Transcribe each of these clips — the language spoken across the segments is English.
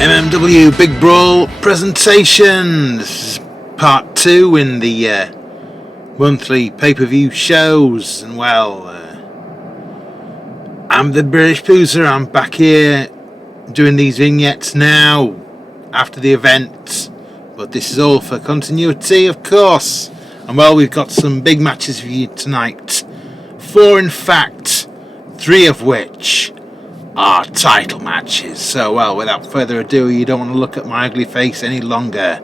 MMW Big Brawl presentation. This is part 2 in the monthly pay-per-view shows. And well, I'm the British Boozer. I'm back here doing these vignettes now after the event. But this is all for continuity, of course. And well, we've got some big matches for you tonight. 4 in fact, 3 of which are title matches. So well, without further ado, you don't want to look at my ugly face any longer.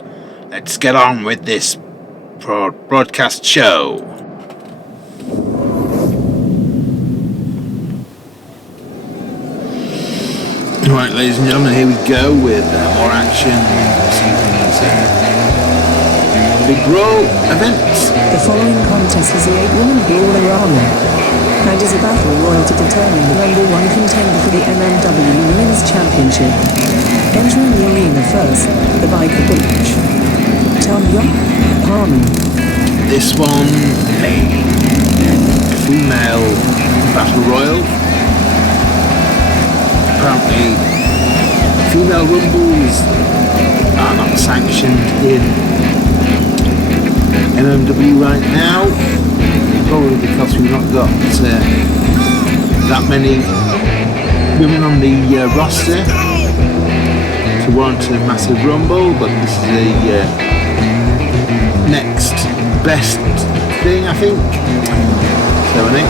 Let's get on with this broadcast show. Right, ladies and gentlemen, here we go with more action this evening's Big Brawl event. The following contest is the 8-woman Brawl-A-Rama and is a battle royal to determine the number 1 contender for the MMW Women's Championship. Entering the arena first, the biker Tweej, Tonya, Harmon. This one, a female battle royal. Apparently, female rumbles are not sanctioned in MMW right now. Probably because we've not got that many women on the roster to warrant a massive rumble, but this is the next best thing, I think. So I think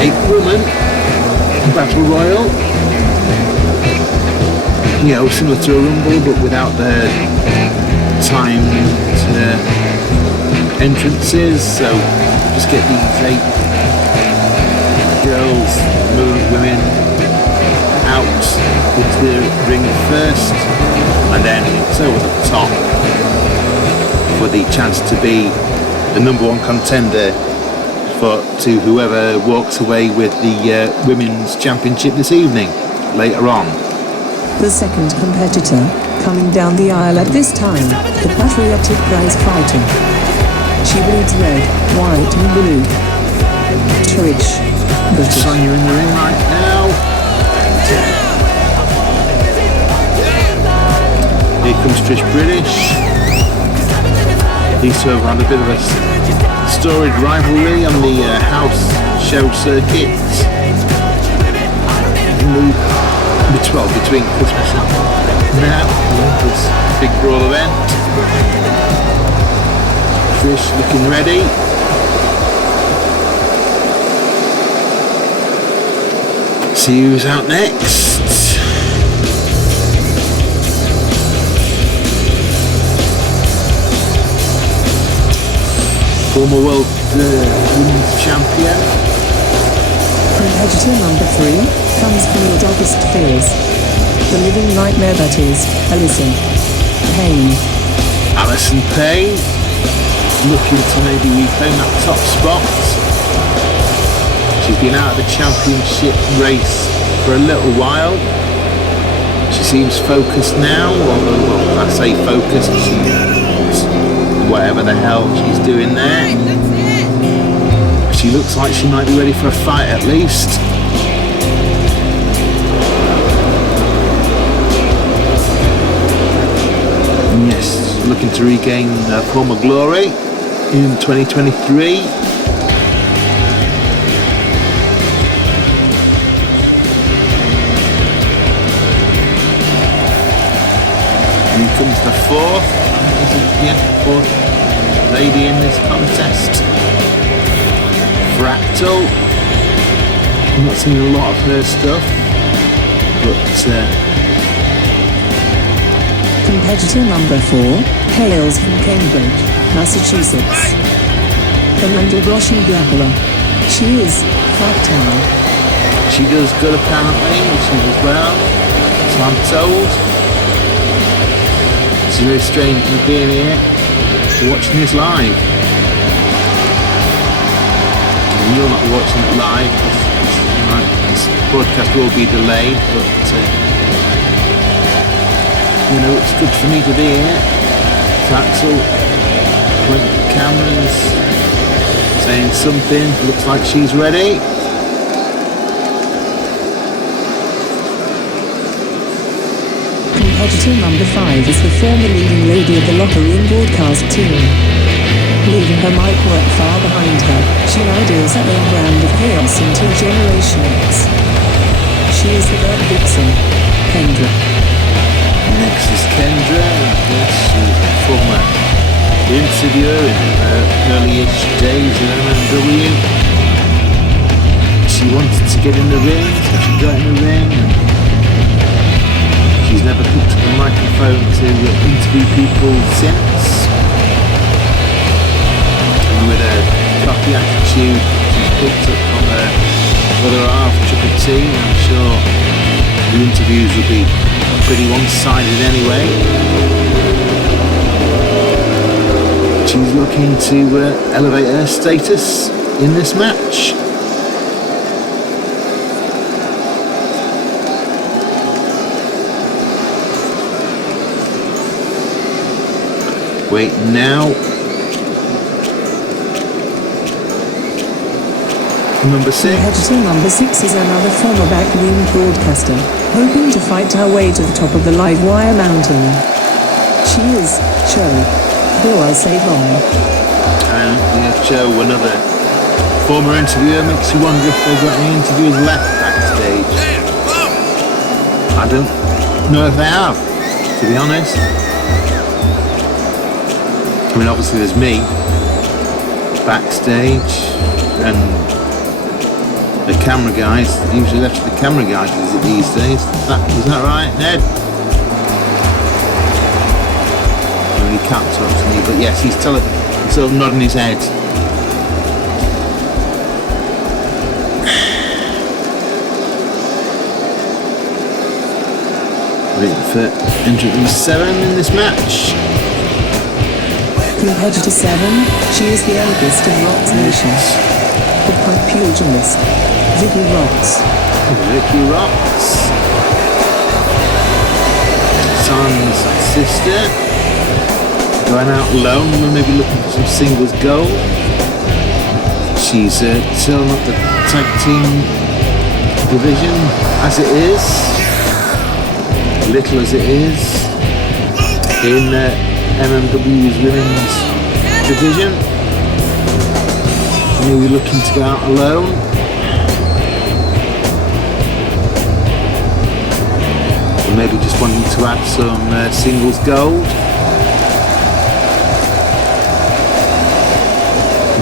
8-woman battle royal. You know, similar to a rumble, but without the timed entrances, so just get these 8 girls, women out into the ring first, and then it's over the top for the chance to be the number 1 contender to whoever walks away with the Women's Championship this evening, later on. The second competitor, coming down the aisle at this time, the patriotic prize fighter. She bleeds red, white and blue. Trish, British. Tonya in the ring right now. Here comes Trish, British. These two have had a bit of a storied rivalry on the house show circuit. Between Christmas and now, this Big Brawl event. Trish looking ready. See who's out next. Former world women's champion. Competitor number 3 comes from your darkest fears. The living nightmare that is Alyson. Paine. Alyson Paine, looking to maybe reclaim that top spot. She's been out of the championship race for a little while. She seems focused now, although well, I say focused, she's whatever the hell she's doing there. She looks like she might be ready for a fight at least. And yes, looking to regain former glory in 2023. And here comes the fourth lady in this contest. Fractal. I'm not seeing a lot of her stuff, but competitor number 4 hails from Cambridge, Massachusetts. Commander Russian grappler. She is Fractal. She does good apparently, she does well, so I'm told. It's very strange to be here watching this live. You're not watching it live, this broadcast will be delayed, but you know, it's good for me to be here. Fractal pointing at the cameras, saying something, looks like she's ready. Competitor number 5 is the former leading lady of the locker room broadcast team. Leaving her mic work far behind her, she now deals her own brand of chaos in 2 generations. She is the bird vixen, Kendra. Next is Kendra. Yes, she's a former interviewer in her early-ish days in MMW. She wanted to get in the ring, so she got in the ring. And she's never picked up a microphone to interview people since. And with a cocky attitude, she's picked up from her other half, Triple T. I'm sure the interviews will be pretty one-sided anyway. She's looking to elevate her status in this match. Wait now. Number 6. Competitor number 6 is another former backroom broadcaster, hoping to fight her way to the top of the live wire mountain. She is Hawasavong. And Joe, another former interviewer, makes you wonder if they've got any interviewers left backstage. I don't know if they have, to be honest. I mean, obviously there's me backstage, and the camera guys, usually left to the camera guys is it these days. Is that right, Ned? No, he can't talk to me, but yes, he's sort of nodding his head. Waiting for entrant number 7 in this match. Competitor 7, she is the eldest of Roxx Nation. The pugilist, Vikki Roxx. Son's sister. Going out alone, we're maybe looking for some singles gold. She's still not the tag team division as it is. Little as it is. In MMW's women's division. Maybe looking to go out alone. Or maybe just wanting to add some singles gold.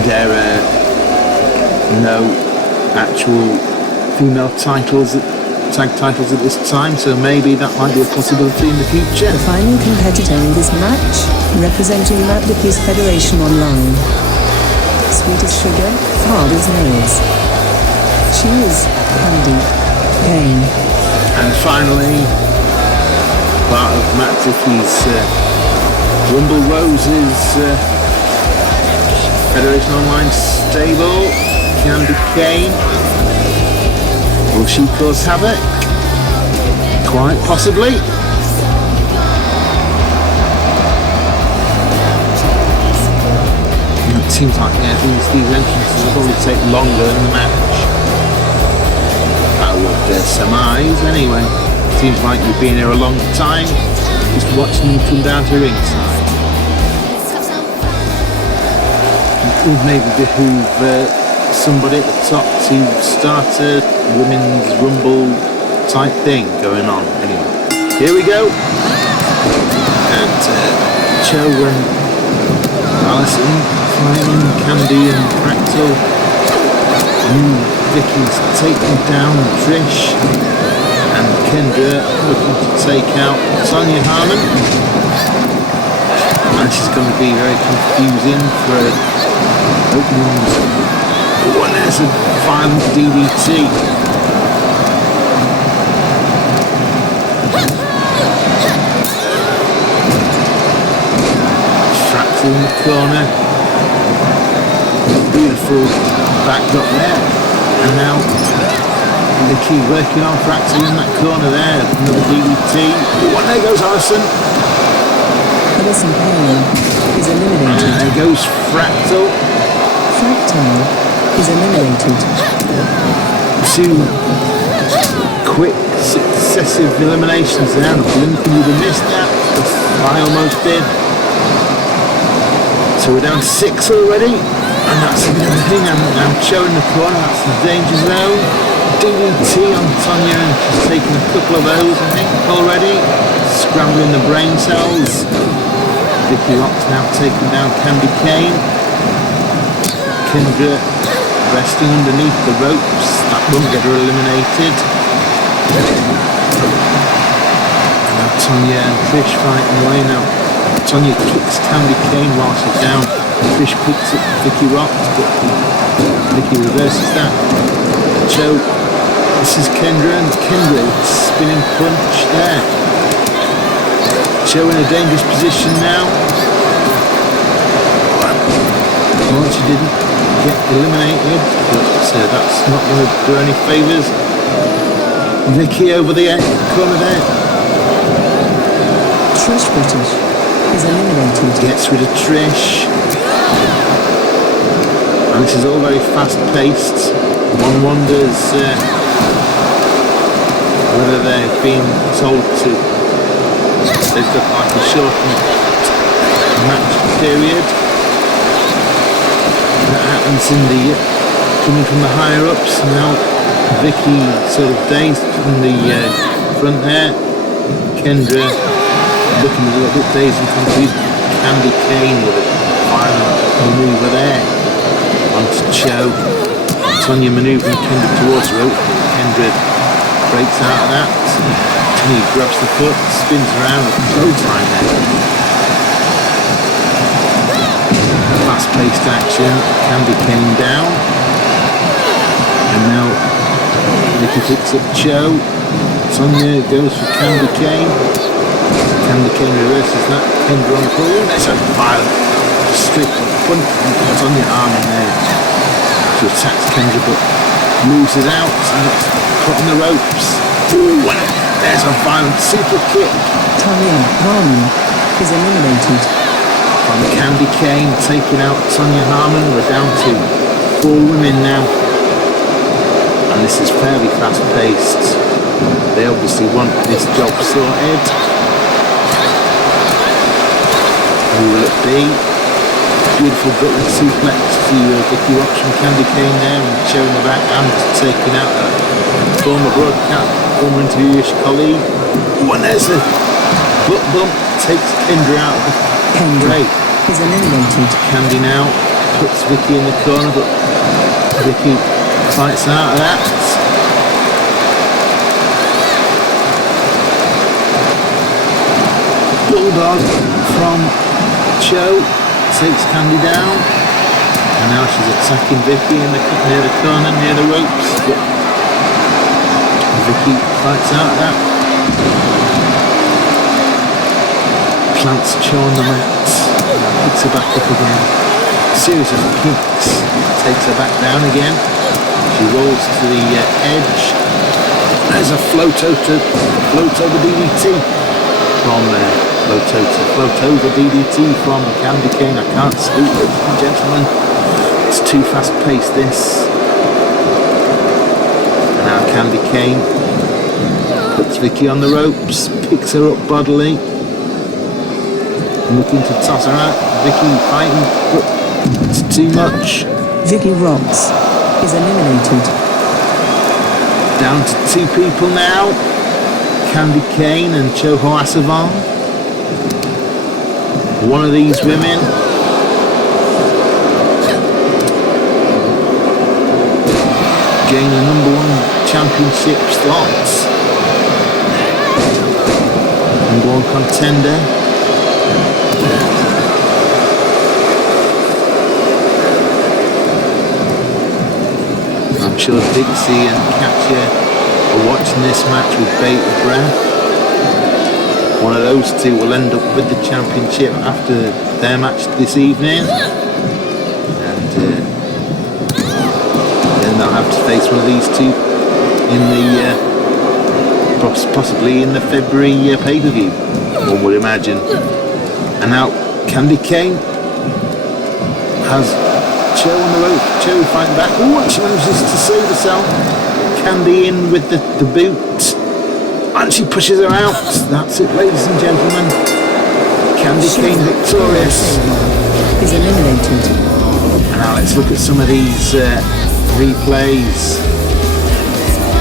There are no actual female titles, tag titles at this time, so maybe that might be a possibility in the future. The final competitor in this match, representing Vikki's Federation Online. Sweet as sugar, hard as nails. She is Paine. And finally, part of Matt Vikki's Rumble Rose's Federation Online stable, Paine. Will she cause havoc? Quite possibly. It seems like these entrances will probably take longer than the match. I would surmise anyway. Seems like you've been here a long time, just watching them come down to ringside. It would maybe behoove somebody at the top to start a women's rumble type thing going on. Anyway, here we go. And Joe and Alyson flying Candy and Fractal. Vikki's taking down Trish, and Kendra looking to take out Tonya Harmon. And this is going to be very confusing for openings. Oh, and there's a violent DDT. Fractal in the corner. Beautiful backdrop there. And now they keep working on Fractal in that corner there. Another DDT. Oh, and there goes Alyson. Alyson Paine is eliminated. And there goes Fractal. Fractal is eliminated. 2 quick successive eliminations there. Blinking would have missed that. I almost did. So we're down to 6 already, and that's the other thing. I'm showing the corner. That's the danger zone. DDT on Tonya, and she's taken a couple of those, I think, already. Scrambling the brain cells. Vikki Roxx now taking down Candy Cane. Kendra resting underneath the ropes. That won't get her eliminated. And now Tonya and Trish fighting away now. Tonya kicks Candy Cane while she's down. Trish picks up Vikki Roxx, but Vikki reverses that. Choke. This is Kendra, and Kendra with spinning punch there. Cho in a dangerous position now. Well, she didn't get eliminated, but that's not going to do any favours. Vikki over the corner there. Trish British is eliminated. Gets rid of Trish. And this is all very fast paced. One wonders whether they've been told to, they've got like a shortened match period. That happens in the, coming from the higher ups. Now Vikki sort of dazed from the front there. Kendra looking a little bit dazed and confused. Candy Cane with a violent manoeuvre there onto Cho. Tonya manoeuvring Kendra towards the rope. Kendra breaks out of that. Tonya grabs the foot, spins around, clothesline there. Fast-paced action. Candy Cane down. And now Vikki picks up Cho. Tonya goes for Candy Cane. Candy Cane reverses that. Kendra on the floor. There's a violent straight punch on the arm in there. She attacks Kendra but loses out and it's caught on the ropes. Ooh, and there's a violent super kick. Tonya Harmon is eliminated. From Candy Cane taking out Tonya Harmon. We're down to 4 women now. And this is fairly fast paced. They obviously want this job sorted. Who will it be? Beautiful gutlet suplex to Vikki Roxx from Candy Cane there, and showing the back and taking out a former broadcast, former interviewish colleague. Oh, and there's a butt bump, takes Kendra out of the Kendra is eliminated. Candy now puts Vikki in the corner, but Vikki fights out of that. Bulldog from Cho takes Candy down, and now she's attacking Vikki in near the corner, near the ropes. But Vikki fights out of that. Plants Cho on the mat, picks her back up again. Series of kicks, takes her back down again. She rolls to the edge. There's a float over DDT from there. Float over DDT from Candy Cane. I can't speak, ladies and gentlemen. It's too fast paced, this. And now Candy Cane puts Vikki on the ropes, picks her up bodily, looking to toss her out. Vikki fighting, but it's too much. Vikki Roxx is eliminated. Down to 2 people now. Candy Cane and Hawasavong. One of these women gain the #1 championship slots. #1 contender. I'm sure Dixie and Katya are watching this match with bated breath. One of those 2 will end up with the championship after their match this evening, and then they'll have to face one of these 2 in the possibly in the February pay-per-view, one would imagine. And now Candy Cane has Cho on the rope. Cho fighting back. Oh, and she manages to save herself. Candy in with the boot. And she pushes her out. That's it, ladies and gentlemen. Candy Cane victorious. Is eliminated. And now let's look at some of these replays.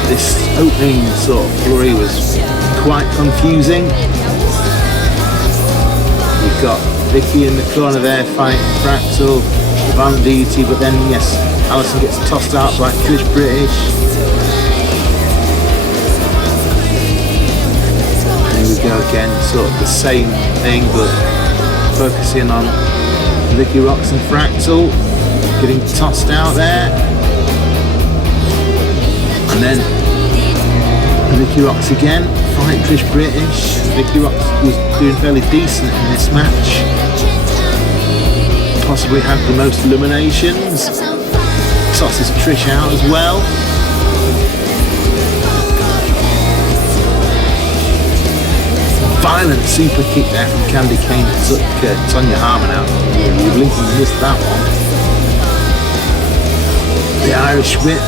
This opening sort of flurry was quite confusing. You've got Vikki in the corner there fighting Fractal, Banditti, but then yes, Alyson gets tossed out by Trish British. Here we go again, sort of the same thing, but focusing on Vikki, Roxx and Fractal, getting tossed out there. And then Vikki Roxx again, fight Trish British. Vikki Roxx was doing fairly decent in this match. Possibly had the most eliminations. Tosses Trish out as well. Violent super kick there from Candy Cane took Tonya Harmon out. You blinking missed that one. The Irish whip.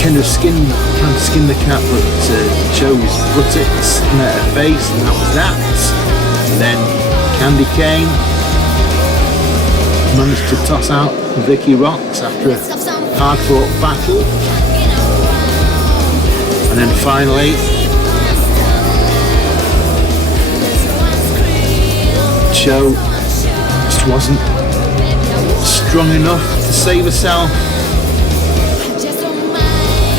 Kendra trying to skin the cat, but chose buttocks in her face, and that was that. And then Candy Cane managed to toss out Vikki Roxx after a hard-fought battle. And then finally, Cho just wasn't strong enough to save herself.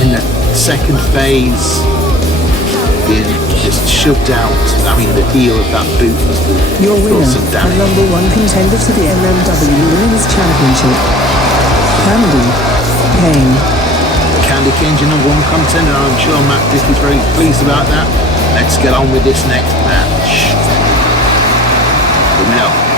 In the second phase, being just shoved out. I mean, the heel of that boot must have your winner some and damage. number one contender to the MMW Women's Championship, Paine. Candy Cane's your number one contender. I'm sure Matt Dick is very pleased about that. Let's get on with this next match. Good night.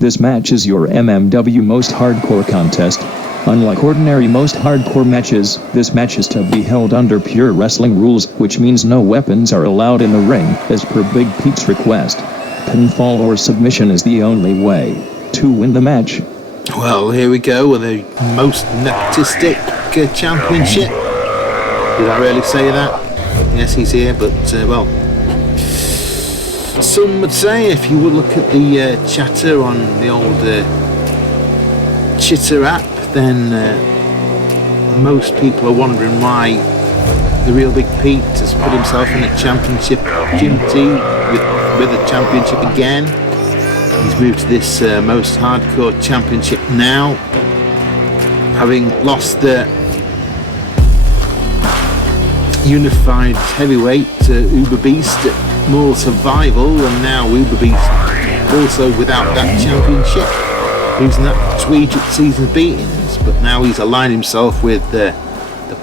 This match is your MMW Most Hardcore contest. Unlike ordinary Most Hardcore matches, this match is to be held under pure wrestling rules, which means no weapons are allowed in the ring, as per Big Pete's request. Pinfall or submission is the only way to win the match. Well, here we go with the most nepotistic championship. Did I really say that? Yes, he's here, but well, some would say, if you would look at the chatter on the old Chitter app, then most people are wondering why the real Big Pete has put himself in a championship opportunity with a championship again. He's moved to this most hardcore championship now, having lost the Unified Heavyweight to Uberbeast at More Survival, and now Uberbeast also without that championship, losing that Tweej at season beatings, but now he's aligned himself with the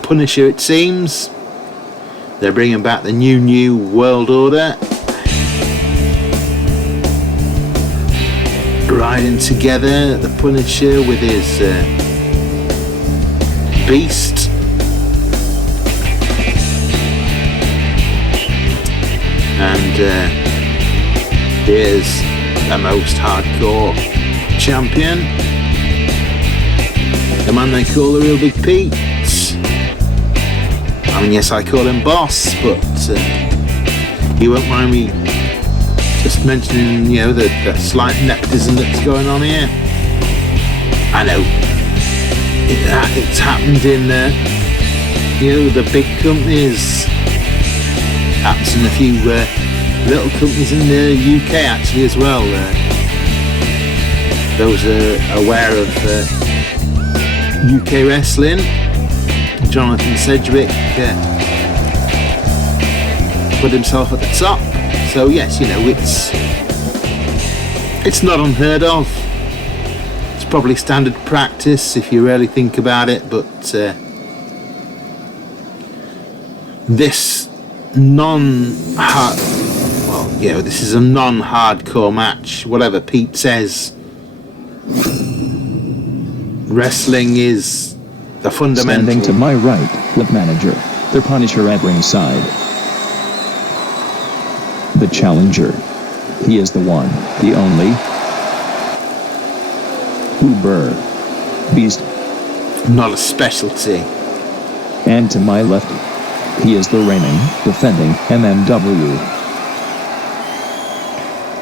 Punisher, it seems. They're bringing back the new world order, riding together, the Punisher with his Beast. And here's the most hardcore champion, the man they call the real Big Pete. I mean, yes, I call him boss, but he won't mind me just mentioning, you know, the slight nepotism that's going on here. I know it's happened in you know, the big companies. Happens in a few little companies in the UK actually as well. Those are aware of UK wrestling. Jonathan Sedgwick put himself at the top. So yes, you know, it's not unheard of. It's probably standard practice if you really think about it, but this this is a non-hardcore match, whatever Pete says. Wrestling is the fundamental. Standing to my right, with manager, the Punisher at ringside. The challenger. He is the one, the only. Uberbeast. not a specialty. And to my left, he is the reigning, defending MMW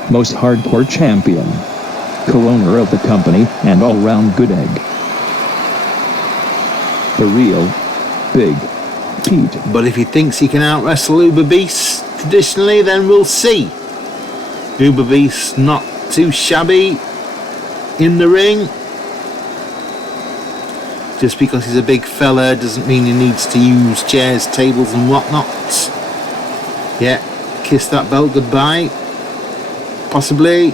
Most Hardcore Champion, co-owner of the company, and all-round good egg. The real Big Pete. But if he thinks he can out-wrestle Uberbeast traditionally, then we'll see. Uberbeast not too shabby in the ring. Just because he's a big fella doesn't mean he needs to use chairs, tables and whatnot. Yeah, kiss that belt goodbye. Possibly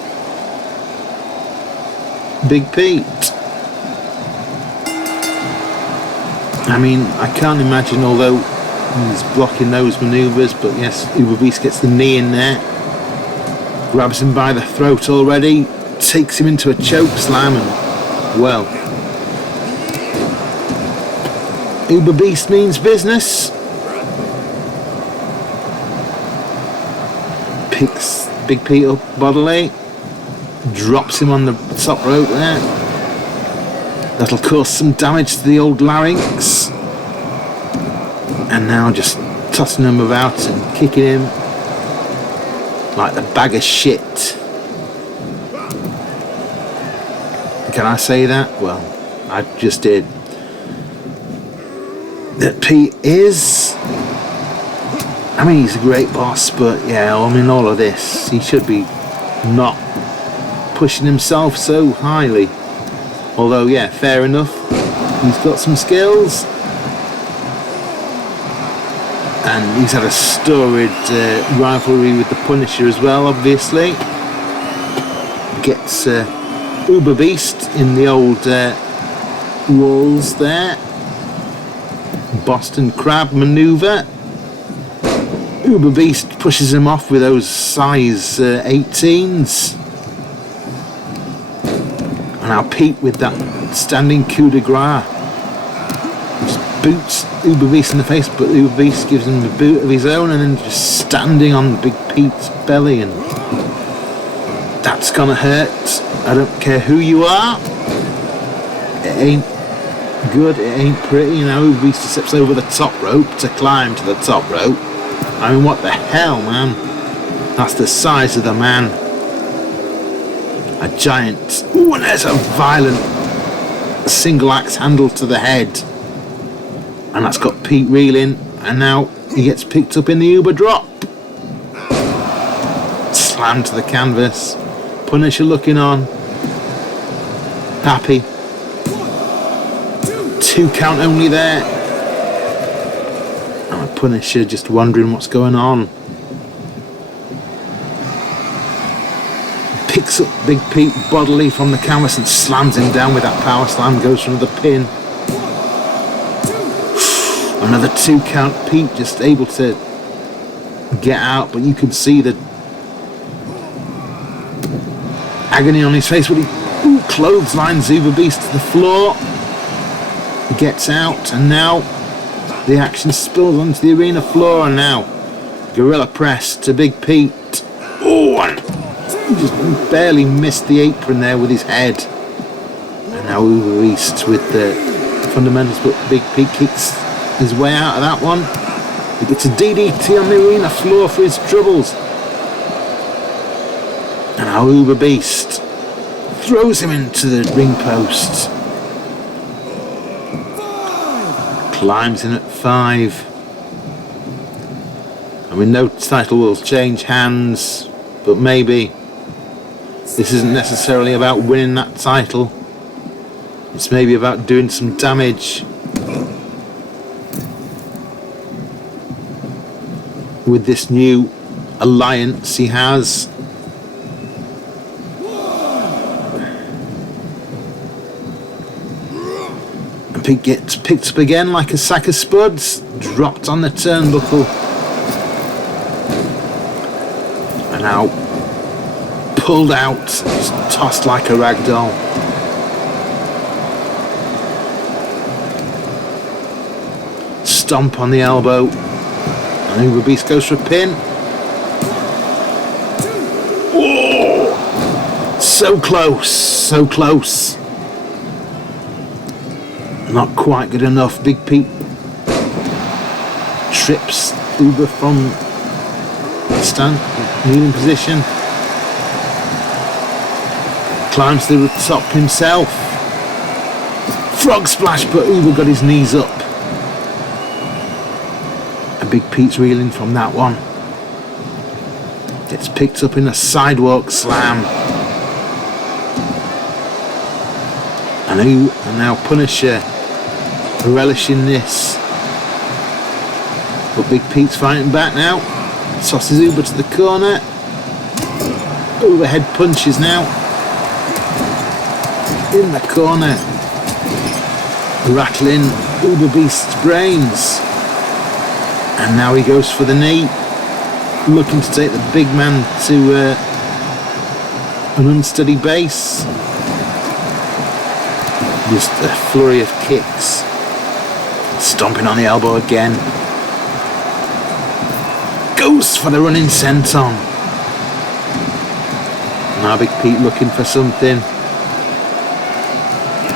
Big Pete. I mean, I can't imagine, although he's blocking those manoeuvres, but yes, Uberbeast gets the knee in there. Grabs him by the throat already, takes him into a choke slam, and, well, Uberbeast means business. Picks Big Pete up bodily, drops him on the top rope there. That'll cause some damage to the old larynx. And now just tossing him about and kicking him like the bag of shit. Can I say that? Well, I just did. That Pete is, I mean, he's a great boss, but yeah, I mean, all of this, he should be not pushing himself so highly. Although, yeah, fair enough, he's got some skills. And he's had a storied rivalry with the Punisher as well, obviously. Gets Uberbeast in the old walls there. Boston Crab maneuver. Uberbeast pushes him off with those size 18s. And now Pete with that standing coup de grace. Just boots Uberbeast in the face, but Uberbeast gives him a boot of his own and then just standing on Big Pete's belly, and that's gonna hurt. I don't care who you are. It ain't good, it ain't pretty. You know, Uberbeast steps over the top rope to climb to the top rope. I mean, what the hell, man? That's the size of the man. A giant. Ooh, and there's a violent single axe handle to the head. And that's got Pete reeling. And now he gets picked up in the Uber drop. Slammed to the canvas. Punisher looking on. Happy. 2 count only there. And the Punisher just wondering what's going on. Picks up Big Pete bodily from the canvas and slams him down with that power slam. Goes for another pin. Another 2 count. Pete just able to get out, but you can see the agony on his face when he clotheslines Uberbeast to the floor. He gets out, and now the action spills onto the arena floor, and now gorilla press to Big Pete. Oh, and he just barely missed the apron there with his head. And now Uberbeast with the fundamentals, but Big Pete kicks his way out of that one. He gets a DDT on the arena floor for his troubles. And now Uberbeast throws him into the ring post. Climbs in at 5. I mean, no title will change hands, but maybe this isn't necessarily about winning that title. It's maybe about doing some damage with this new alliance he has. And Pete gets picked up again like a sack of spuds, dropped on the turnbuckle, and now pulled out, just tossed like a rag doll. Stomp on the elbow, and Uberbeast goes for a pin. Whoa! So close, so close. Not quite good enough. Big Pete trips Uber from stand kneeling position. Climbs to the top himself. Frog splash, but Uber got his knees up. And Big Pete's reeling from that one. Gets picked up in a sidewalk slam. And now Punisher relishing this. But Big Pete's fighting back now. Tosses Uber to the corner. Overhead punches now. In the corner. Rattling Uberbeast's brains. And now he goes for the knee. Looking to take the big man to an unsteady base. Just a flurry of kicks. Stomping on the elbow again. Goes for the running senton. Now Big Pete looking for something.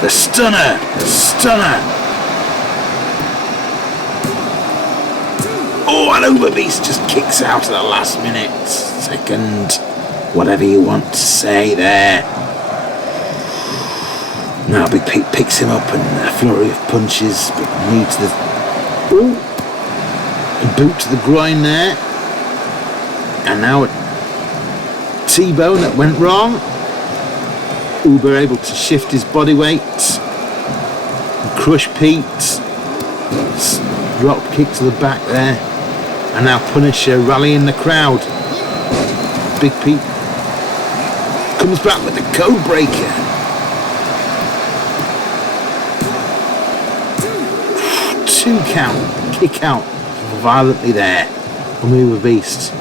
The stunner! The stunner! Oh, and Uberbeast just kicks out at the last minute. Second. Whatever you want to say there. Now Big Pete picks him up and a flurry of punches. Big knee to the... Ooh! A boot to the groin there. And now a T-bone that went wrong. Uber able to shift his body weight. And crush Pete. Drop kick to the back there. And now Punisher rallying the crowd. Big Pete comes back with the code breaker. Two count, kick out violently there from Uberbeast.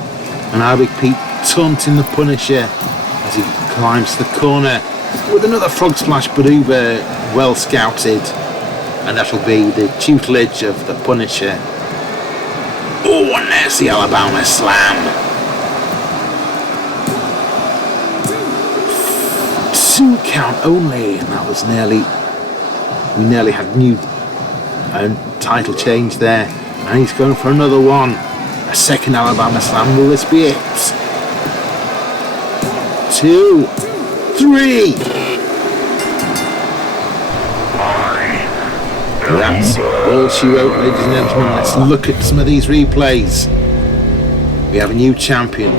And now Big Pete taunting the Punisher as he climbs the corner with another frog splash, but Uber well scouted. And that'll be the tutelage of the Punisher. Oh, and there's the Alabama slam. Two count only, and that was we nearly had new title change there. And he's going for another one. A second Alabama slam. Will this be it? 2, 3. That's all she wrote, ladies and gentlemen. Let's look at some of these replays. We have a new champion.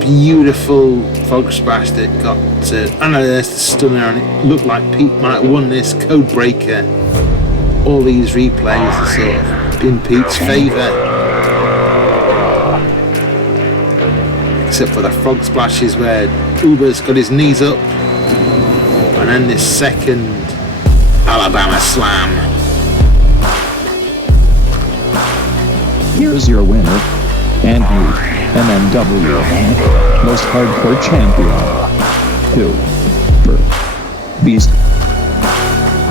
Beautiful frog splash that got I know there's the stunner, and it looked like Pete might have won this code breaker. All these replays are sort of in Pete's favour, except for the frog splashes where Uber's got his knees up, and then this second Alabama slam. Here's your winner and new MMW Most Hardcore Champion, Uberbeast.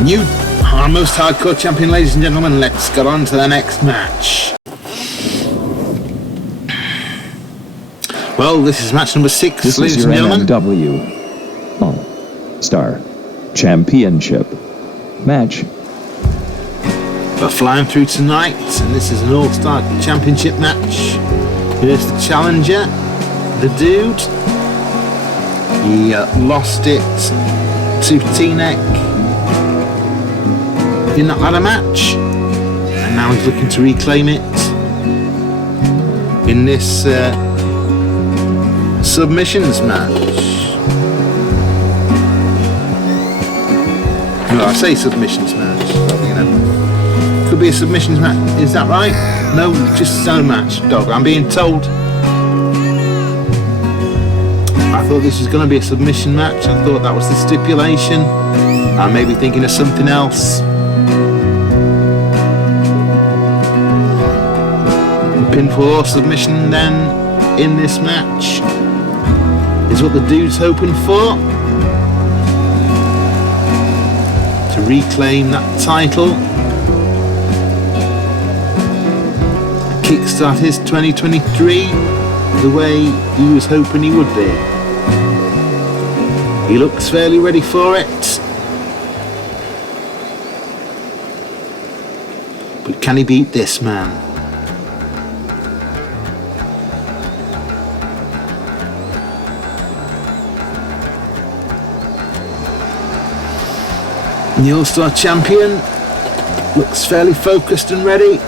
New our Most Hardcore Champion, ladies and gentlemen. Let's get on to the next match. Well, this is match number 6, this ladies is your and gentlemen. MMW All Star Championship match. We're flying through tonight, and this is an All Star Championship match. Here's the challenger, the dude. He lost it to T-Neck in that ladder match, and now he's looking to reclaim it in this submissions match. No, I say submissions match, but, you know, could be a submissions match. Is that right? No, just a standard match, dog. I'm being told. I thought this was going to be a submission match. I thought that was the stipulation. I may be thinking of something else. Pinfall or submission then in this match is what the dude's hoping for, to reclaim that title, kickstart his 2023 the way he was hoping he would be. He looks fairly ready for it. Can he beat this man? The All Star Champion looks fairly focused and ready.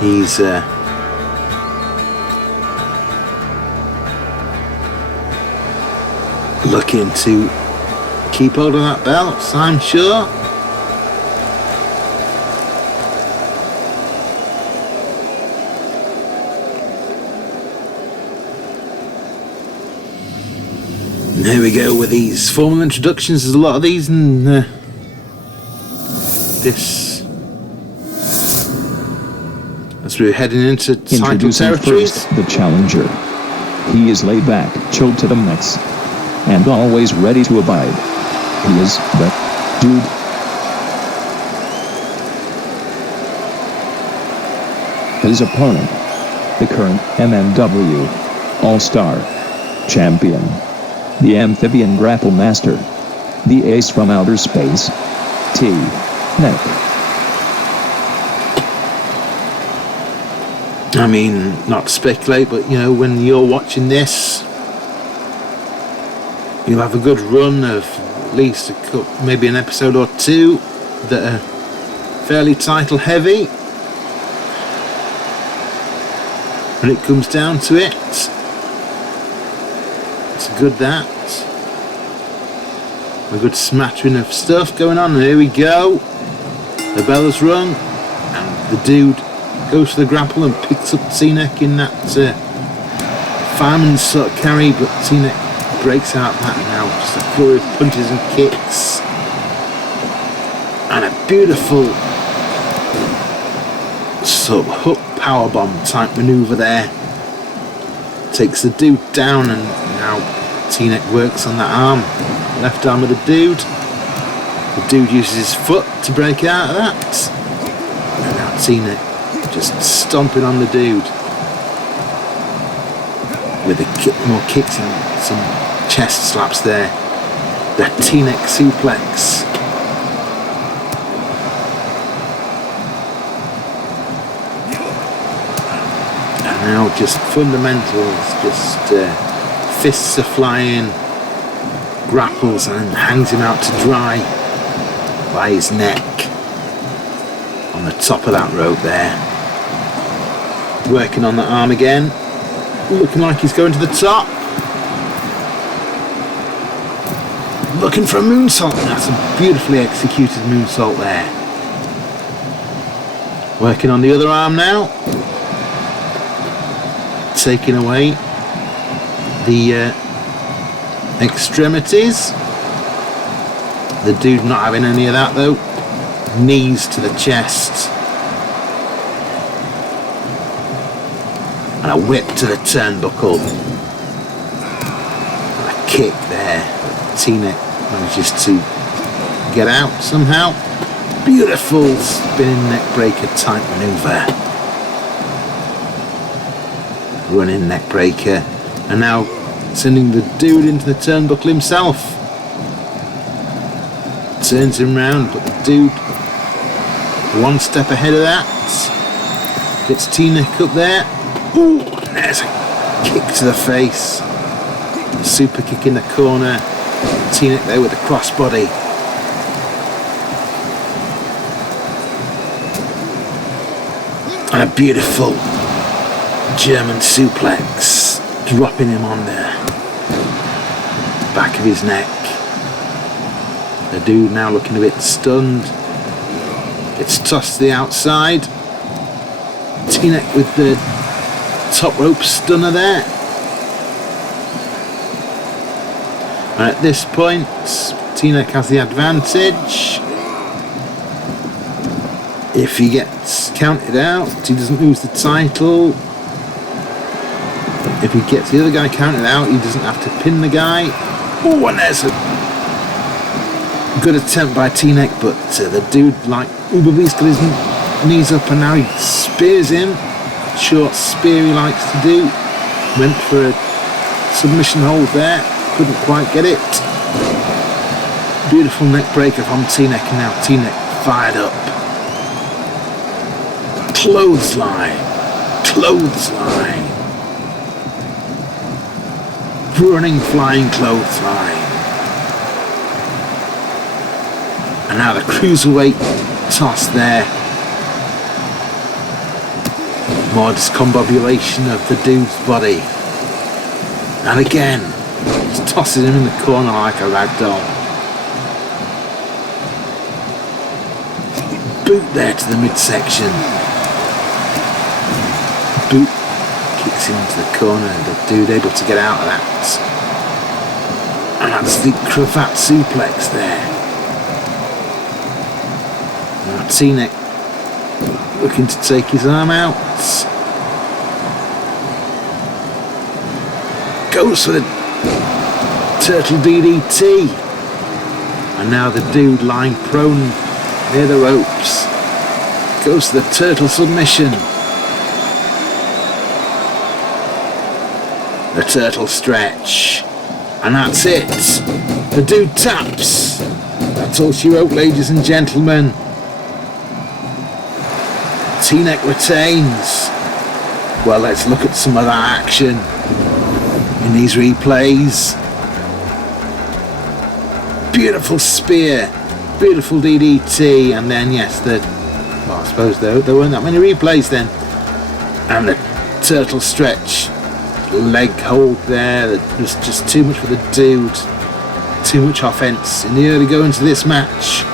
He's looking to keep hold of that belt, I'm sure. There we go with these formal introductions. There's a lot of these in this. As we're heading into title Introducing territories. first, the challenger. He is laid back, chilled to the max, and always ready to abide. He is the dude. His opponent, the current MMW All Star Champion, the Amphibian Grapple Master, the Ace from Outer Space, T-Neck. I mean, not to speculate, but you know, when you're watching this, you'll have a good run of at least maybe an episode or two that are fairly title heavy. When it comes down to it, it's good that. A good smattering of stuff going on, and here we go. The bell has rung, and the dude goes for the grapple and picks up T-Neck in that fireman's sort of carry, but T-Neck breaks out that now. Just a flurry of punches and kicks. And a beautiful sort of hook powerbomb type manoeuvre there. Takes the dude down, and now T-Neck works on that arm. Left arm of the dude. The dude uses his foot to break out of that. And now T-Neck just stomping on the dude with more kicks and some chest slaps there. The T-Neck suplex. And now just fundamentals, just fists are flying, grapples and hangs him out to dry by his neck on the top of that rope there. Working on the arm again, looking like he's going to the top. Looking for a moonsault. That's a beautifully executed moonsault there. Working on the other arm now. Taking away the extremities. The dude not having any of that though. Knees to the chest. And a whip to the turnbuckle. And a kick there. T-Neck manages to get out somehow. Beautiful spinning neck breaker type maneuver. Running neck breaker. And now sending the dude into the turnbuckle himself. Turns him round, but the dude one step ahead of that. Gets T-Neck up there. Ooh, there's a kick to the face. A super kick in the corner. T-Neck there with the crossbody. And a beautiful German suplex, dropping him on the back of his neck. The dude now looking a bit stunned. Gets tossed to the outside. T-Neck with the top rope stunner there. And at this point, T-Neck has the advantage. If he gets counted out, he doesn't lose the title. If he gets the other guy counted out, he doesn't have to pin the guy. Oh, and there's a good attempt by T-Neck, but the dude, like Uberbeast, got his knees up and now he spears him. short spear he likes to do. Went for a submission hold there, couldn't quite get it. Beautiful neck breaker from T-Neck, and now T-Neck fired up. Clothesline, clothesline. Running flying clothesline. And now the cruiserweight toss there. More discombobulation of the dude's body. And again, just tosses him in the corner like a rag doll. Boot there to the midsection. Boot kicks him into the corner, and the dude able to get out of that. And that's the cravat suplex there. Now T-Neck looking to take his arm out. Goes for the turtle DDT. And now the dude lying prone near the ropes goes to the turtle submission. The turtle stretch. And that's it. The dude taps. That's all she wrote, ladies and gentlemen. T-Neck retains. Well, let's look at some of that action in these replays. Beautiful spear, beautiful DDT, and then yes, well, I suppose there weren't that many replays then. And the turtle stretch, leg hold there. There's just too much for the dude. Too much offense in the early goings of this match.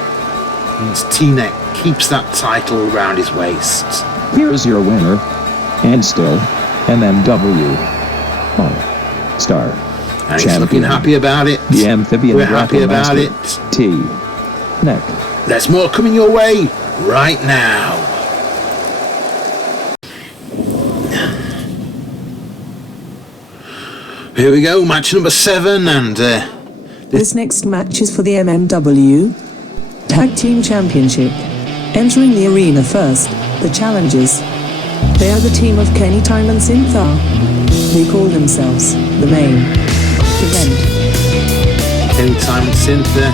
And T-Neck keeps that title around his waist. Here's your winner, and still, MMW All Star And he's looking happy about it. The amphibian. We're happy about it. T-Neck. There's more coming your way right now. Here we go, match number 7, and This next match is for the MMW Tag Team Championship. Entering the arena first, the challengers. They are the team of Kenny, Time and Syntha. They call themselves the main event. Kenny, Time and Syntha.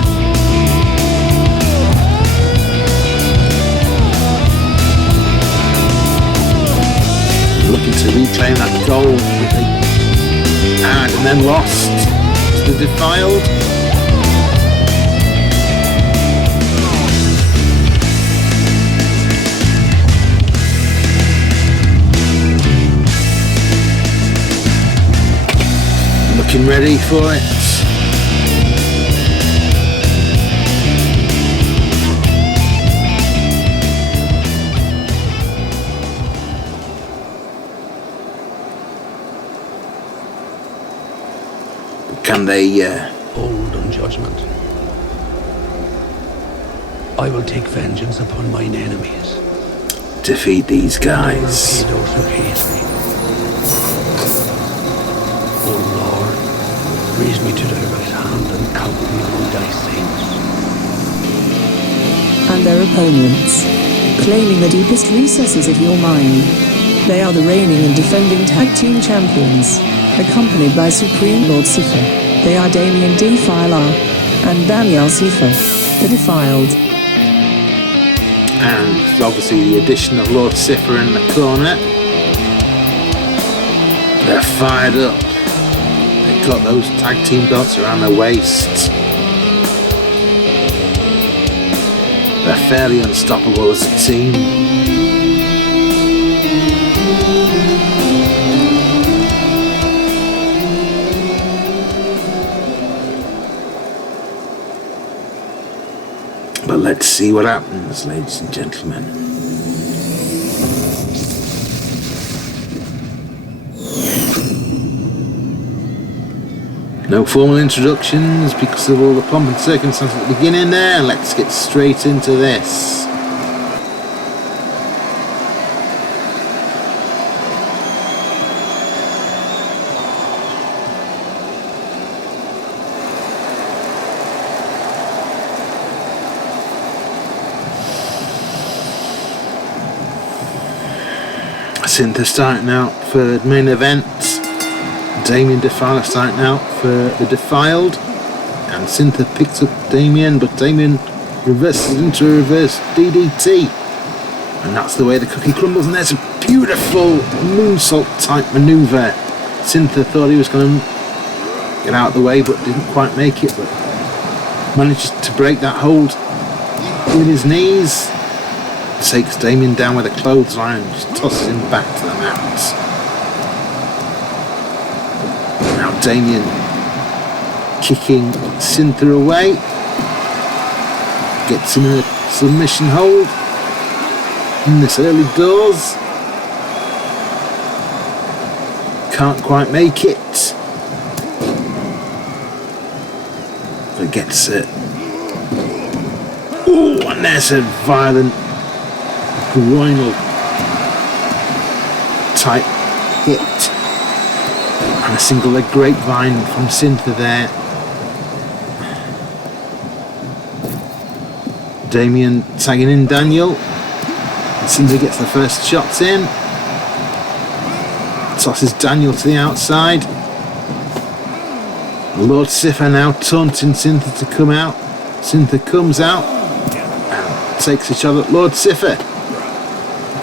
Looking to reclaim that gold that they had and then lost to the Defiled. Looking ready for it. Can they hold on judgment? I will take vengeance upon mine enemies. defeat these guys? Repay those who hate me. Oh Lord, raise me to thy right hand and count me among thy saints. And their opponents, claiming the deepest recesses of your mind. They are the reigning and defending Tag Team Champions, accompanied by Supreme Lord Siffer. They are Damien Defiler and Daniel Siffer, the Defiled. And obviously the addition of Lord Siffer in the corner. They're fired up. They've got those tag team belts around their waists. They're fairly unstoppable as a team. But let's see what happens, ladies and gentlemen. No formal introductions because of all the pomp and circumstance at the beginning there. Let's get straight into this. Cynthia starting out for the main event. Damien Defiler starting out for the Defiled. And Cynthia picks up Damien, but Damien reverses into a reverse DDT. And that's the way the cookie crumbles. And there's a beautiful moonsault type maneuver. Cynthia thought he was going to get out of the way, but didn't quite make it. But manages to break that hold with his knees. Takes Damien down with a clothesline and just tosses him back to the mat. Now Damien kicking Cynthia away. Gets him in a submission hold in this early doors. Can't quite make it. But gets it. Ooh, and there's a violent groinal type hit. And a single leg grapevine from Cynthia there. Damien tagging in Daniel. Cynthia gets the first shots in. Tosses Daniel to the outside. Lord Siffer now taunting Cynthia to come out. Cynthia comes out and takes a shot at Lord Siffer.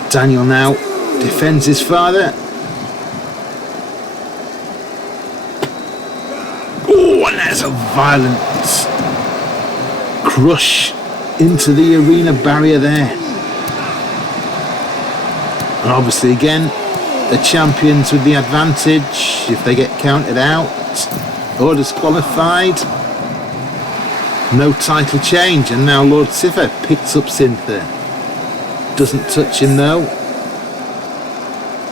Daniel now defends his father. Oh, and there's a violent crush into the arena barrier there. And obviously again, the champions with the advantage if they get counted out or disqualified. No title change, and now Lord Siffer picks up Cynthia. Doesn't touch him though.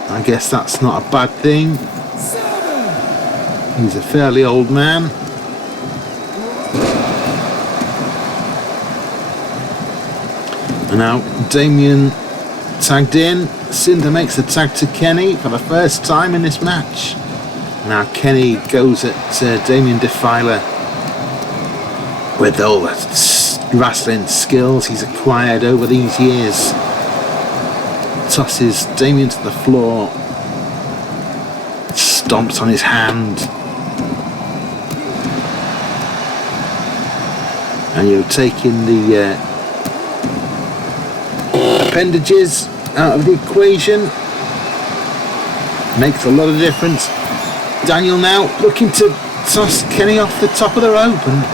I guess that's not a bad thing. He's a fairly old man. And now Damien tagged in. Cynthia makes the tag to Kenny for the first time in this match. Now Kenny goes at Damien Defiler with all the wrestling skills he's acquired over these years. Tosses Damien to the floor. Stomps on his hand. And you're taking the appendages out of the equation. Makes a lot of difference. Daniel now looking to toss Kenny off the top of the rope, and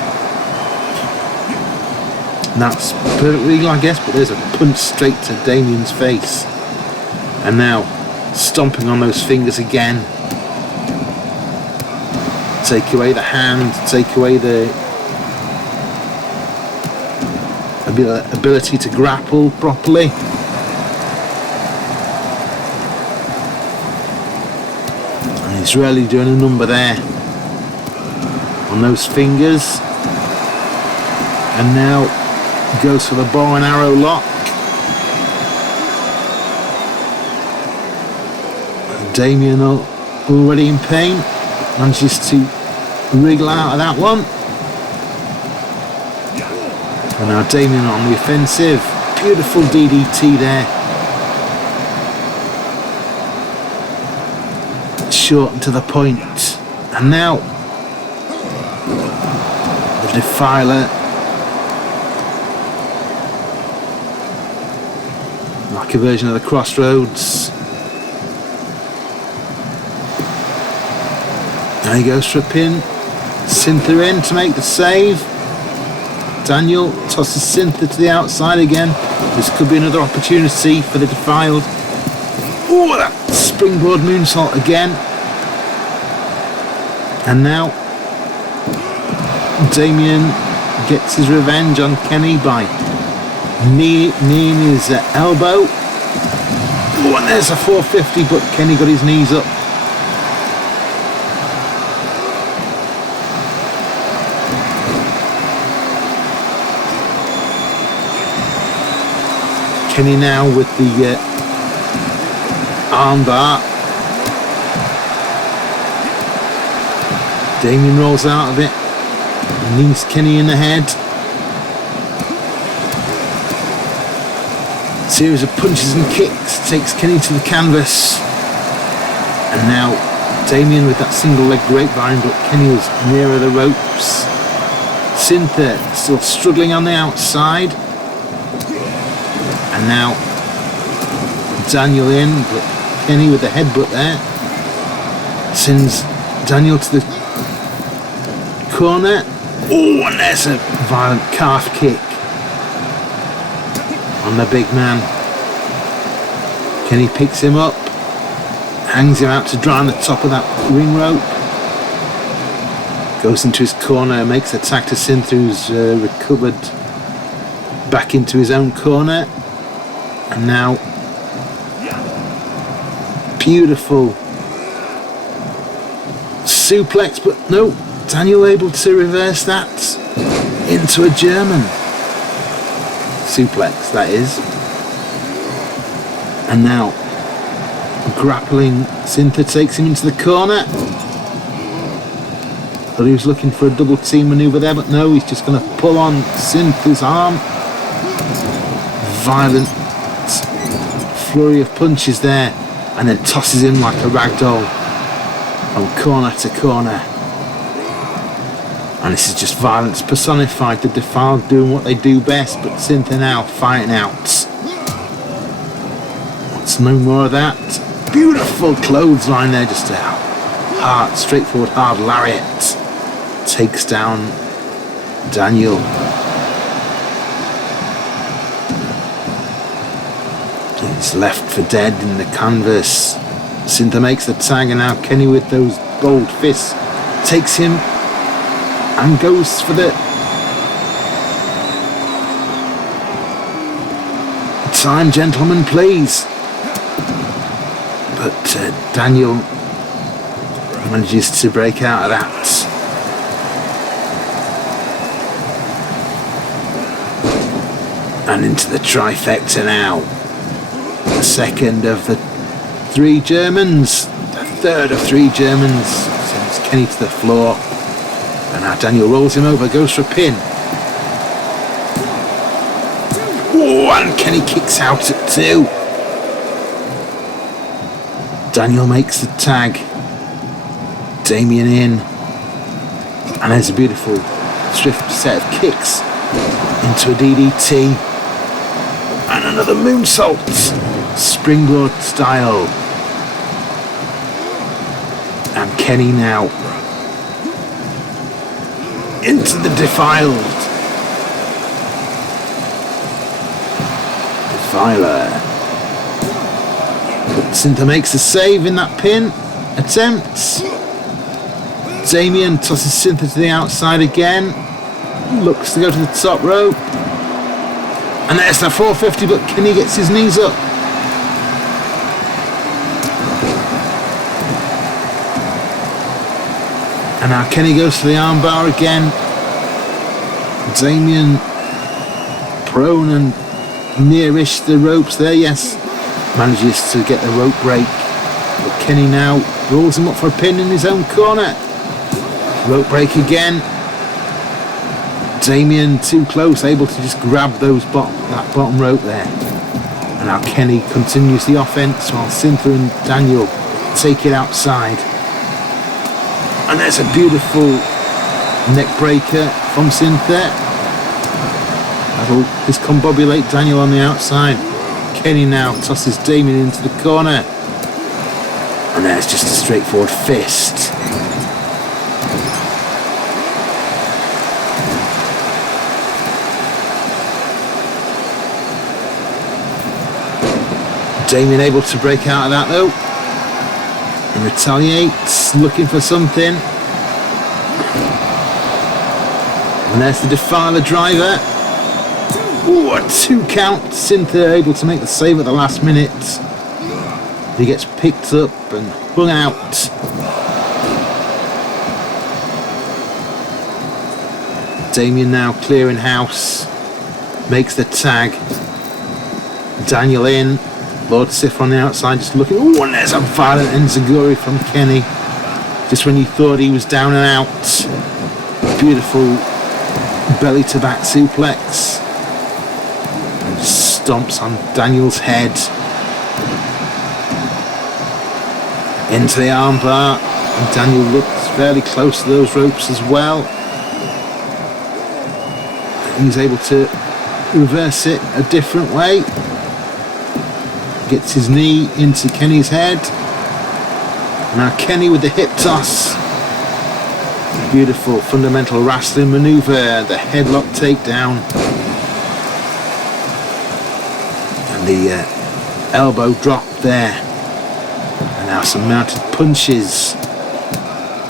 that's perfectly legal, I guess, but there's a punch straight to Damien's face. And now stomping on those fingers again. Take away the hand, take away the ability to grapple properly. And he's really doing a number there on those fingers. And now goes for the bow and arrow lock. Damien already in pain, manages to wriggle out of that one. And now Damien on the offensive. Beautiful DDT there. Short and to the point. And now the Defiler. Like a version of the Crossroads. Now he goes for a pin. Cynthia in to make the save. Daniel tosses Cynthia to the outside again. This could be another opportunity for the Defiled. Oh, that springboard moonsault again. And now Damien gets his revenge on Kenny by kneeing his elbow. Oh, and there's a 450, but Kenny got his knees up. Kenny now with the armbar. Damien rolls out of it. Knees Kenny in the head. Series of punches and kicks takes Kenny to the canvas. And now Damien with that single leg grapevine, but Kenny was nearer the ropes. Cynthia still struggling on the outside. And now Daniel in, but Kenny with the headbutt there sends Daniel to the corner. Oh, and there's a violent calf kick on the big man. Kenny picks him up, hangs him out to dry on the top of that ring rope. Goes into his corner, makes a tag to Cynthia, who's recovered back into his own corner. And now, beautiful suplex, but no, Daniel able to reverse that into a German suplex, that is. And now, grappling Cynthia takes him into the corner. Thought he was looking for a double team maneuver there, but no, he's just going to pull on Cynthia's arm. Violent flurry of punches there, and then tosses him like a ragdoll from corner to corner. And this is just violence personified. The Defiled doing what they do best, but Cynthia now fighting out. Wants no more of that. Beautiful clothesline there, just a hard, straightforward, hard lariat. Takes down Daniel. He's left for dead in the canvas. Cynthia makes the tag, and now Kenny with those bold fists takes him and goes for the time, gentlemen, please. But Daniel manages to break out of that. And into the trifecta now. The second of the three Germans. The third of three Germans. Sends Kenny to the floor. And now Daniel rolls him over, goes for a pin. Oh, and Kenny kicks out at 2. Daniel makes the tag. Damien in. And there's a beautiful swift set of kicks into a DDT. And another moonsault. Springboard style. And Kenny now into the Defiled. Defiler. But Cynthia makes the save in that pin attempt. Damien tosses Cynthia to the outside again. Looks to go to the top rope. And there's the 450, but Kenny gets his knees up. And now Kenny goes for the armbar again. Damien prone and nearish the ropes there, yes. Manages to get the rope break. But Kenny now rolls him up for a pin in his own corner. Rope break again. Damien too close, able to just grab that bottom rope there. And now Kenny continues the offense while Cynthia and Daniel take it outside. And there's a beautiful neck breaker from Cynthia. That'll discombobulate Daniel on the outside. Kenny now tosses Damien into the corner. And there's just a straightforward fist. Damien able to break out of that though. And retaliates, looking for something. And there's the Defiler driver. Ooh, a 2 count. Cynthia able to make the save at the last minute. He gets picked up and hung out. Damien now clearing house. Makes the tag. Daniel in. Lord Sif on the outside just looking. Oh, and there's a violent enziguri from Kenny. Just when you thought he was down and out. Beautiful belly to back suplex. And just stomps on Daniel's head. Into the armbar, and Daniel looks fairly close to those ropes as well. He's able to reverse it a different way. Gets his knee into Kenny's head. Now Kenny with the hip toss. Beautiful fundamental wrestling maneuver, the headlock takedown. And the elbow drop there. And now some mounted punches.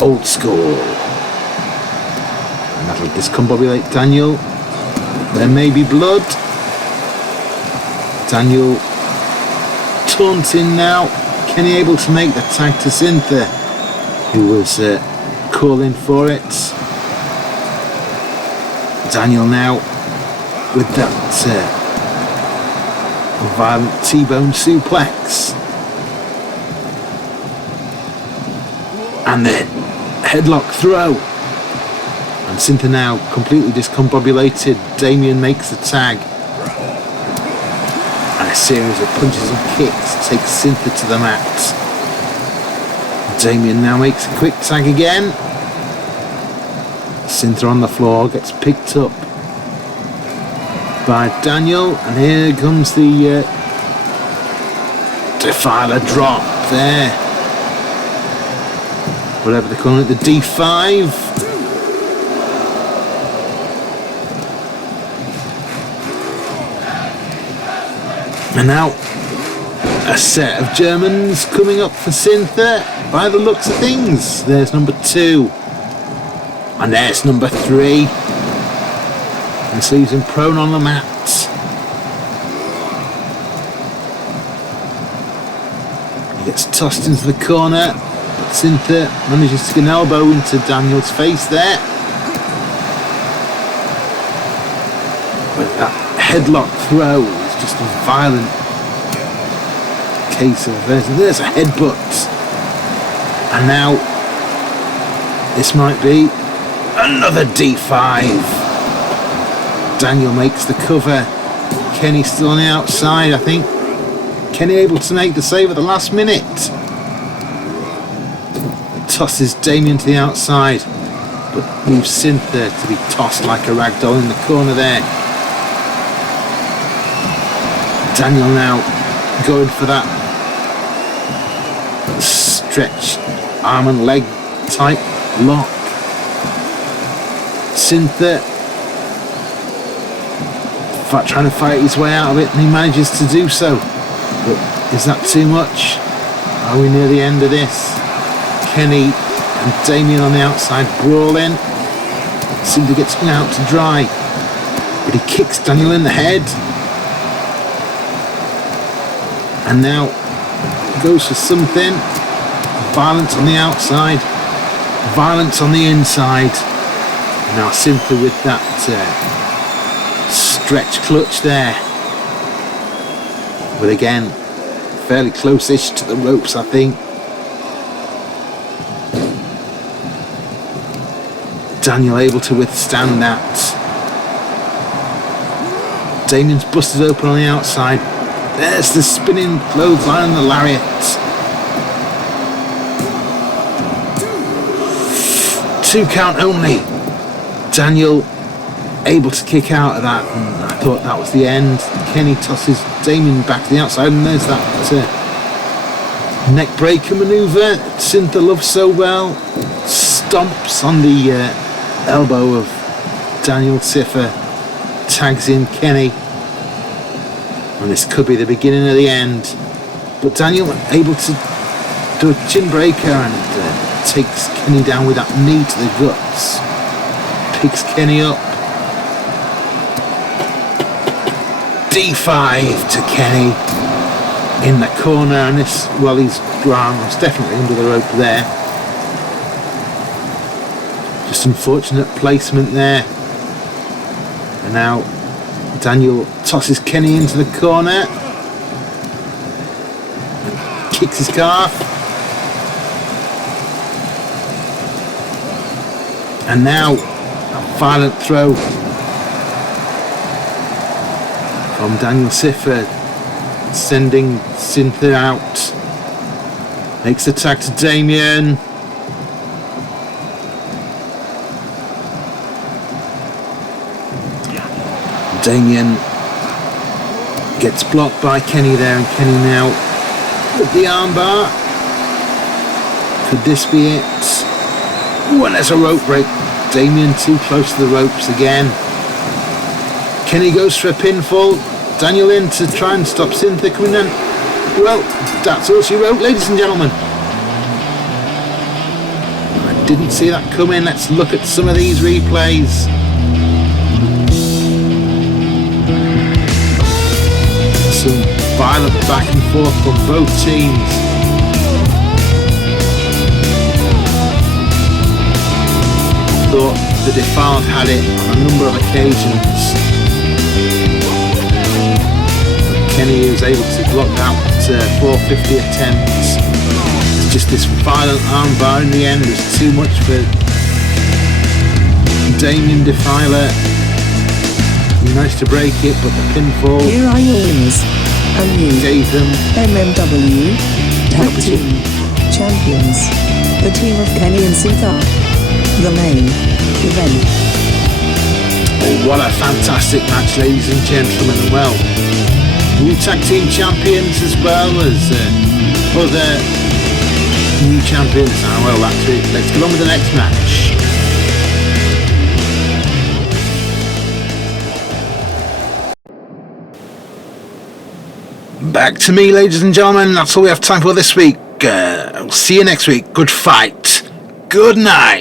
Old school. And that'll discombobulate Daniel. There may be blood. Daniel taunting now. Kenny able to make the tag to Cynthia, who was calling for it. Daniel now with that violent T-bone suplex. And the headlock throw. And Cynthia now completely discombobulated. Damien makes the tag. And a series of punches and kicks takes Cynthia to the mat. Damien now makes a quick tag again. Cynthia on the floor gets picked up by Daniel. And here comes the Defiler drop there. Whatever they call it, the D5. And now a set of Germans coming up for Cynthia by the looks of things. There's number 2. And there's number 3. And so leaves him prone on the mat. He gets tossed into the corner. But Cynthia manages to get an elbow into Daniel's face there. But that headlock throw is just a violent case of there's a headbutt. And now this might be another D5. Daniel makes the cover. Kenny's still on the outside, I think. Kenny able to make the save at the last minute. Tosses Damien to the outside, but leaves Cynthia to be tossed like a rag doll in the corner there. Daniel now going for that stretch arm and leg type lock. Cynthia trying to fight his way out of it, and he manages to do so. But is that too much? Are we near the end of this? Kenny and Damien on the outside brawling. Cynthia gets hung out to dry, but he kicks Daniel in the head. And now goes for something. Violence on the outside, violence on the inside. Now Cynthia with that stretch clutch there. But again, fairly close-ish to the ropes, I think. Daniel able to withstand that. Damien's busted open on the outside. There's the spinning clothesline and the lariat. 2 count only. Daniel able to kick out of that, and I thought that was the end. Kenny tosses Damien back to the outside, and there's that neck breaker maneuver Cynthia loves so well. Stomps on the elbow of Daniel Tiffer, tags in Kenny, and this could be the beginning of the end. But Daniel able to do a chin breaker and takes Kenny down with that knee to the guts. Picks Kenny up. D5 to Kenny in the corner, and this, well, his arm was definitely under the rope there. Just unfortunate placement there. And now Daniel tosses Kenny into the corner. And kicks his calf. And now a violent throw from Daniel Siffer, sending Cynthia out. Makes the tag to Damien. Damien gets blocked by Kenny there, and Kenny now with the armbar. Could this be it? Ooh, and there's a rope break. Damien too close to the ropes again. Kenny goes for a pinfall. Daniel in to try and stop Cynthia coming in. Well, that's all she wrote, ladies and gentlemen. I didn't see that coming. Let's look at some of these replays. Some violent back and forth from both teams. Thought the Defiled had it on a number of occasions. Kenny was able to block out 450 attempts. It's just this violent armbar in the end was too much for Damien Defiler. He managed to break it, but the pinfall. Here are your winners, and you gave them MMW Tag Team Champions, the team of Kenny and Cynthia. The main event. Oh, what a fantastic match, ladies and gentlemen, and well, new tag team champions as well as other new champions. Ah, well, that's it. Let's get on with the next match. Back to me, ladies and gentlemen. That's all we have time for this week. I'll see you next week. Good fight. Good night.